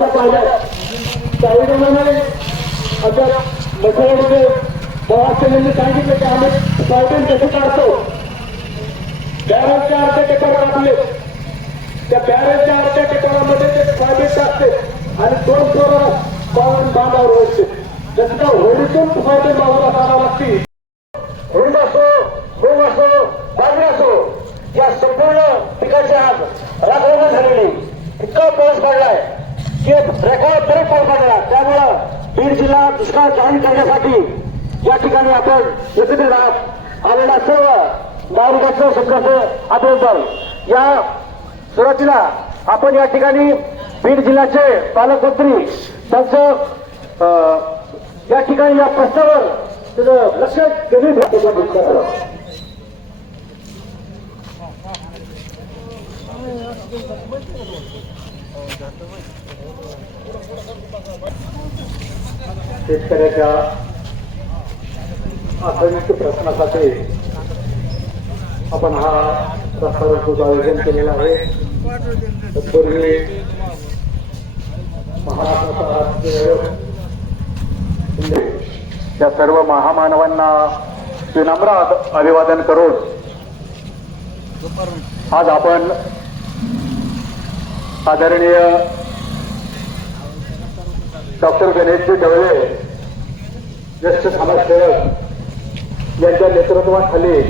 त्याचप्रमाणे आता मसाल्यामध्ये बाबासाहेबांनी सांगितलं की आम्ही सावधून कसे काढतो? बॅरलच्या अर्ध्या टेपर कापले त्या बॅरलच्या अर्ध्या टेपरामध्ये ते सावधीत असते आणि दोन चोरा पावन बांधावर व्हायचे जसं का होडीतून सावधे बाबाला जावं लागते. होम असो होम असो बाजरी असो या संपूर्ण पिकाच्या आत राखवण झालेली. इतका पाऊस पडला की रेकॉर्ड परत पाऊस पडला त्यामुळं बीड जिल्हा दुष्काळ जाहीर करण्यासाठी या ठिकाणी आपण एकत्रित आहात आलेल्या सर्व नागरिकांचं सगळ्याचं अभिनंदन या सुरुवातीला आपण या ठिकाणी बीड जिल्ह्याचे पालकमंत्री त्यांचं या ठिकाणी या प्रश्नावर त्याचं लक्ष केंद्रित करावं. शेतकऱ्याच्या आधुनिक प्रश्नासाठी आपण हा रस्ता आयोजन केलेलं आहे. तत्पूर्वी महाराष्ट्राचा या सर्व महामानवांना विनम्र अभिवादन करून आज आपण आदरणीय डॉक्टर गणेशजी ढवळे ज्येष्ठ समाजसेवक यांच्या नेतृत्वाखाली